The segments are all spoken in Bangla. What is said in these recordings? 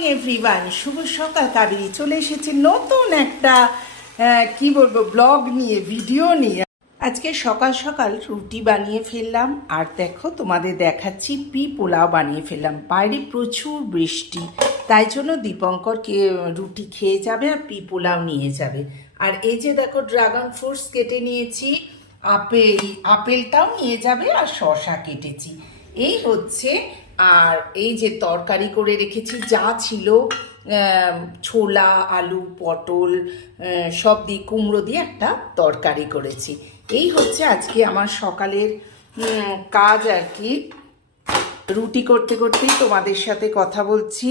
মর্নিং এভরিওয়ান শুভ সকাল, কাবেরি। চলে এসেছে নতুন একটা কি বলব ব্লগ নিয়ে ভিডিও নিয়ে। আজকে সকাল সকাল রুটি বানিয়ে ফেললাম, আর দেখো তোমাদের দেখাচ্ছি পি পোলাও বানিয়ে ফেললাম। বাইরে প্রচুর বৃষ্টি, তাই জন্য দীপঙ্কর কে রুটি খেয়ে যাবে আর পি পোলাও নিয়ে যাবে। আর এই যে দেখো ড্রাগন ফ্রুটস কেটে নিয়েছি, আপেল, আপেলটাও নিয়ে যাবে আর শশা কেটেছি। এই হচ্ছে আর এই যে তরকারি করে রেখেছি, যা ছিল ছোলা, আলু, পটল সব দিয়ে কুমড়ো দিয়ে একটা তরকারি করেছি। এই হচ্ছে আজকে আমার সকালের কাজ আর কি। রুটি করতে করতেই তোমাদের সাথে কথা বলছি।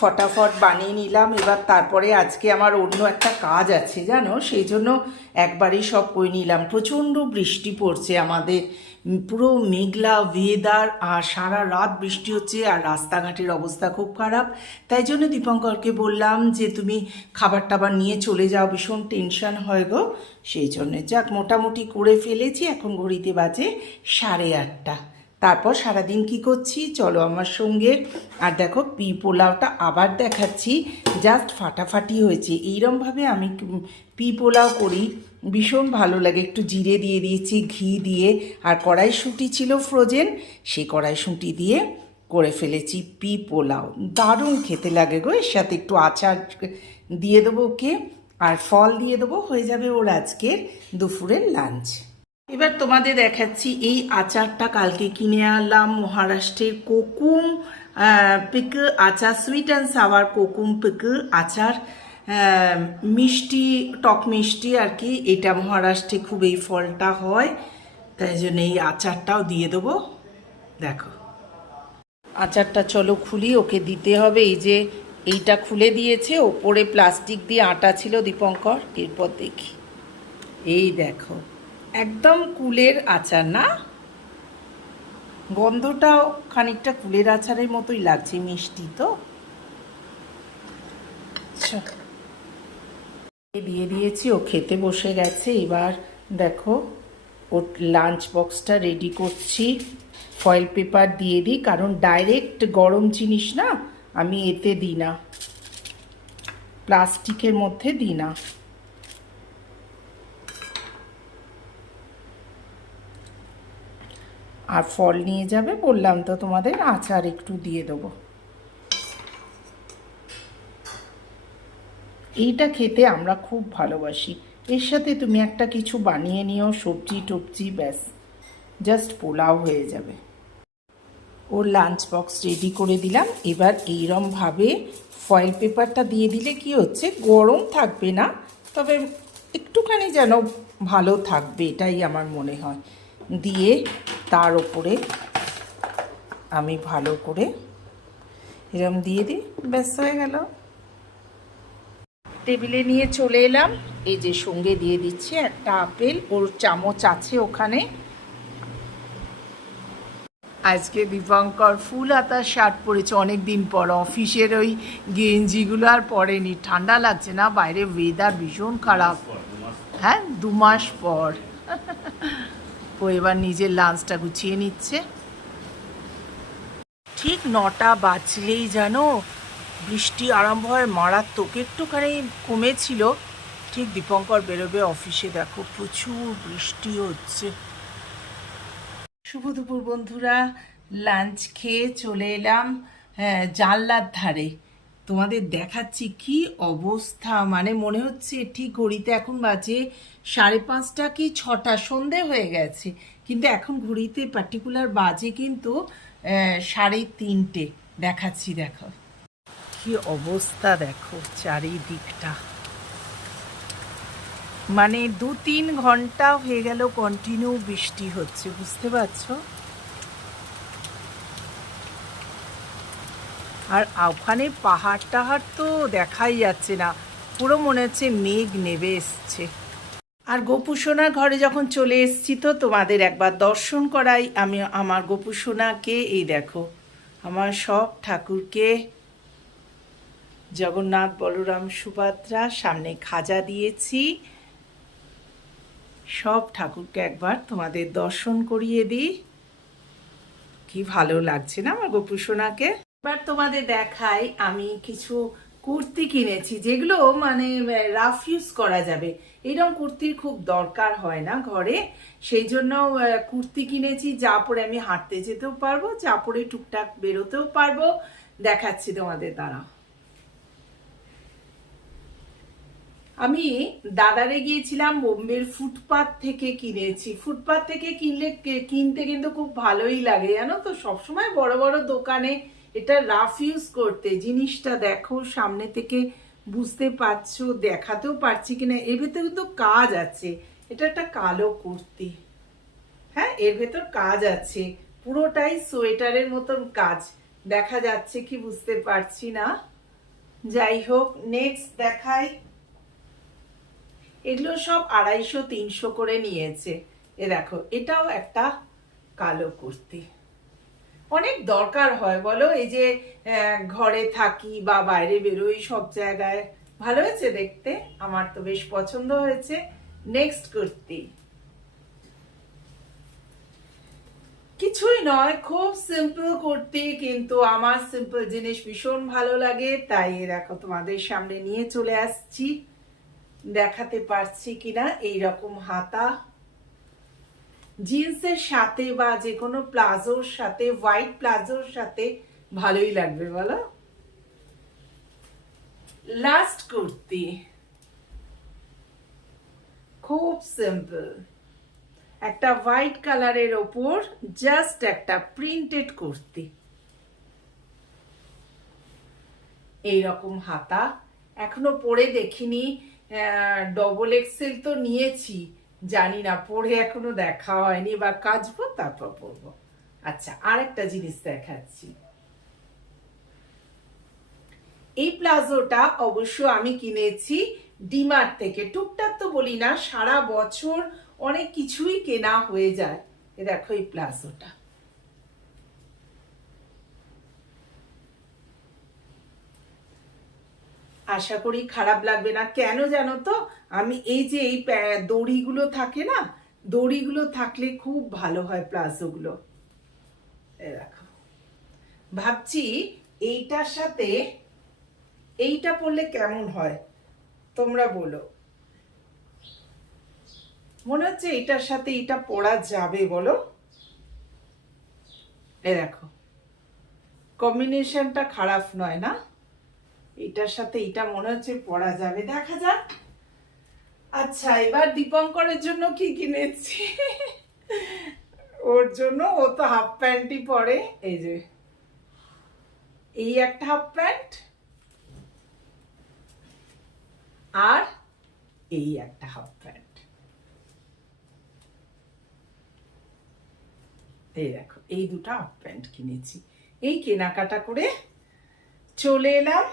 ফটাফট বানিয়ে নিলাম। এবার তারপরে আজকে আমার অন্য একটা কাজ আছে, জানো? সেই জন্য একবারই সব করে নিলাম। প্রচণ্ড বৃষ্টি পড়ছে আমাদের পুরো মেঘলা ওয়েদার আর সারা রাত বৃষ্টি হচ্ছে আর রাস্তাঘাটের অবস্থা খুব খারাপ। তাই জন্য দীপঙ্করকে বললাম যে, তুমি খাবার টাবার নিয়ে চলে যাও, ভীষণ টেনশন হয় গো। সেই জন্যে যাক, মোটামুটি করে ফেলেছি। এখন ঘড়িতে বাজে সাড়ে আটটা। তারপর সারাদিন কি করছি? চলো আমার সঙ্গে। আর দেখো, পি পোলাওটা আবার দেখাচ্ছি। জাস্ট ফাটাফাটি হয়েছে। এইরমভাবে আমি পি পোলাও করি। ভীষণ ভালো লাগে। একটু জিরে দিয়ে দিয়েছি, ঘি দিয়ে। আর কড়াইশুঁটি ছিল ফ্রোজেন সেই কড়াইশুঁটি দিয়ে করে ফেলেছি পি পোলাও। দারুণ খেতে লাগে গো। এর সাথে একটু আচার দিয়ে দেবো ওকে। আর ফল দিয়ে দেবো। হয়ে যাবে ওর আজকের দুপুরের লাঞ্চ এবার তোমাদের দেখাচ্ছি এই আচারটা কালকে কিনে আনলাম মহারাষ্ট্রের কোকুম পিকল আচার sweet and sour kokum pickle আচার। মিষ্টি, টক মিষ্টি আর কি, এটা মহারাষ্ট্রে খুব এই ফলটা হয়, তাই জন্য এই আচারটাও দিয়ে দেবো। দেখো। আচারটা চলো খুলি, ওকে দিতে হবে, এই যে এইটা খুলে দিয়েছে, ওপরে প্লাস্টিক দিয়ে আটা ছিল দীপঙ্কর, এরপর দেখি। এই দেখো। একদম কুলের আচার, না? গন্ধটাও খানিকটা কুলের আচারের মতোই লাগছে, মিষ্টি তো। দিয়ে দিয়েছি, ও খেতে বসে গেছে। এবার দেখো, ওর লাঞ্চ বক্সটা রেডি করছি। ফয়েল পেপার দিয়ে দিই, কারণ ডাইরেক্ট গরম জিনিস না, আমি এতে দিই না। প্লাস্টিকের মধ্যে দিই না। আর ফল নিয়ে যাবে, বললাম তো তোমাদের আচার একটু দিয়ে দেবো। এইটা খেতে আমরা খুব ভালোবাসি। এর সাথে তুমি একটা কিছু বানিয়ে নিও, সবজি টবজি, ব্যাস। জাস্ট পোলাও হয়ে যাবে। ওর লাঞ্চ বক্স রেডি করে দিলাম। এবার এইরমভাবে ফয়েল পেপারটা দিয়ে দিলে কি হচ্ছে, গরম থাকবে না, তবে একটুখানি যেন ভালো থাকবে, এটাই আমার মনে হয়। দিয়ে তার ওপরে আমি ভালো করে এরম দিয়ে দিই ব্যস্ত হয়ে গেল। টেবিলে নিয়ে চলে এলাম। এই যে সঙ্গে দিয়ে দিচ্ছি একটা আপেল, ওর চামচ আছে ওখানে। আজকে দীপঙ্কর ফুল হাতার শার্ট পরেছে অনেক দিন পর। অফিসের ওই গেঞ্জিগুলো আর পরেনি। ঠান্ডা লাগছে না, বাইরে ওয়েদার ভীষণ খারাপ। হ্যাঁ দু মাস পর। ও এবার নিজের লাঞ্চটা গুছিয়ে নিচ্ছে। ঠিক নটা বাজলেই জানো বৃষ্টি আরম্ভ হয় মারাত্মক একটুখানি কমেছিল। ঠিক দীপঙ্কর বেরোবে অফিসে দেখো প্রচুর বৃষ্টি হচ্ছে। শুভ দুপুর বন্ধুরা লাঞ্চ খেয়ে চলে এলাম হ্যাঁ, জানলার ধারে। তোমাদের দেখাচ্ছি কি অবস্থা। মানে মনে হচ্ছে ঠিক ঘড়িতে এখন বাজে সাড়ে পাঁচটা কি ছটা, সন্ধে হয়ে গেছে। কিন্তু এখন ঘড়িতে পার্টিকুলার বাজে কিন্তু সাড়ে তিনটে। দেখাচ্ছি, দেখো। কি অবস্থা দেখো চারিদিকটা। মানে দু তিন ঘণ্টা হয়ে গেল কন্টিনিউ বৃষ্টি হচ্ছে, বুঝতে পারছ? আর ওখানে পাহাড় টাহাড় তো দেখাই যাচ্ছে না। পুরো মনে হচ্ছে মেঘ নেবে এসছে। আর গোপুসোনার ঘরে যখন চলে এসেছি তো তোমাদের একবার দর্শন করাই। আমি আমার গোপুসোনাকে এই দেখো, আমার সব ঠাকুরকে। জগন্নাথ বলরাম সুভদ্রা, সামনে খাজা দিয়েছি। সব ঠাকুরকে একবার তোমাদের দর্শন করিয়ে দিই। কি ভালো লাগছে না আমার গোপু সোনাকে এবার তোমাদের দেখাই আমি কিছু কুর্তি কিনেছি, যেগুলো মানে রাফ ইউজ করা যাবে। এরকম কুর্তির খুব দরকার হয় না ঘরে। সেই জন্য কুর্তি কিনেছি, যা পরে আমি হাঁটতে যেতেও পারব, যা পরে টুকটাক বেরোতেও পারব। দেখাচ্ছি তোমাদের দ্বারা আমি দাদারে গিয়েছিলাম বোম্বের ফুটপাথ থেকে কিনেছি। ফুটপাথ থেকে কিনলে কিনতে কিন্তু খুব ভালোই লাগে, জানো তো? সবসময় বড় বড় দোকানে এটা রাফ ইউজ করতে, জিনিসটা দেখো সামনে থেকে বুঝতে পারছ, দেখাতেও পারছি কিনা, এর ভেতরে তো কাজ আছে। এটা একটা কালো কুর্তি। হ্যাঁ এর ভেতর কাজ আছে। পুরোটাই সোয়েটারের মতন কাজ। দেখা যাচ্ছে কি বুঝতে পারছি না। যাই হোক নেক্সট দেখাই। এগুলো সব আড়াইশো, তিনশো করে নিয়েছে। এ দেখো, এটাও একটা কালো কুর্তি। অনেক দরকার হয়, বলো? এই যে ঘরে থাকি বা বাইরে বেরোই সব জায়গায়। ভালো হয়েছে দেখতে? আমার তো বেশ পছন্দ হয়েছে। নেক্সট কুর্তি। কিছুই নয়, খুব সিম্পল কুর্তি, কিন্তু আমার সিম্পল জিনিস ভীষণ ভালো লাগে। তাই দেখো, তোমাদের সামনে নিয়ে চলে আসছি। দেখাতে পারছি কিনা? এই রকম হাতা। জিন্সের সাথে বা যে কোনো প্লাজোর সাথে, হোয়াইট প্লাজোর সাথে ভালোই লাগবে, বলো? লাস্ট কুর্তি। খুব সিম্পল একটা হোয়াইট কালারের ওপর জাস্ট একটা প্রিন্টেড কুর্তি। এইরকম হাতা। এখনও পরে দেখিনি ডবল এক্সেল তো নিয়েছি। জানি না, পড়ে এখনও দেখা হয়নি বা কাচবো তারপর পড়ব। আচ্ছা আরেকটা জিনিস দেখাচ্ছি। এই প্লাজোটা অবশ্য আমি কিনেছি ডিমার্ট থেকে। টুকটাক তো বলি না, সারা বছর অনেক কিছুই কেনা হয়ে যায়। দেখো এই প্লাজোটা। আশা করি খারাপ লাগবে না। কেন জানো তো? আমি এই যে এই দড়িগুলো থাকে না? দড়িগুলো থাকলে খুব ভালো হয় প্লাজোগুলো। দেখো। ভাবছি এইটার সাথে এইটা পরলে কেমন হয়? তোমরা বলো। মনে হচ্ছে এটার সাথে এটা পরা যাবে, বলো। এ দেখো। কম্বিনেশনটা খারাপ নয় না? এটার সাথে এটা মনে হচ্ছে পরা যাবে। দেখা যাক। আচ্ছা এবার দীপঙ্করের জন্য কি কিনেছি? ওর জন্য ও তো হাফ প্যান্টই পরে। এই যে, এই একটা হাফ প্যান্ট আর এই একটা হাফ প্যান্ট। এই দেখো, এই দুটো হাফ প্যান্ট কিনেছি। এই কেনাকাটা করে চলে এলাম।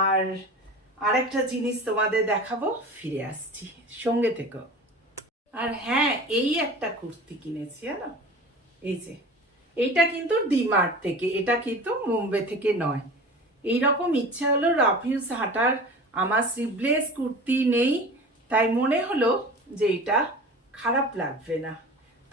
আর আরেকটা জিনিস তোমাদের দেখাবো, ফিরে আসছি, সঙ্গে থেকো। আর হ্যাঁ এই একটা কুর্তি কিনেছি, জানো? এই যে, এইটা কিন্তু ডিমার্ট থেকে, এটা কিন্তু মুম্বাই থেকে নয়। এই রকম ইচ্ছা হলো রাফিউজ হাঁটার, আমার স্লিভলেস কুর্তি নেই, তাই মনে হলো যে এটা খারাপ লাগবে না।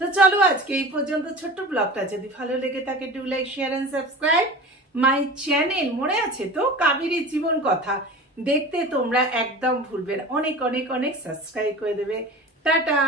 তো চলো আজকে এই পর্যন্ত ছোট্ট ব্লগটা, যদি ভালো লেগে থাকে do like share and subscribe my channel মনে আছে তো? কাবেরী জীবন কথা। দেখতে তোমরা একদম ভুলবে না। অনেক অনেক অনেক সাবস্ক্রাইব করে দেবে। টাটা!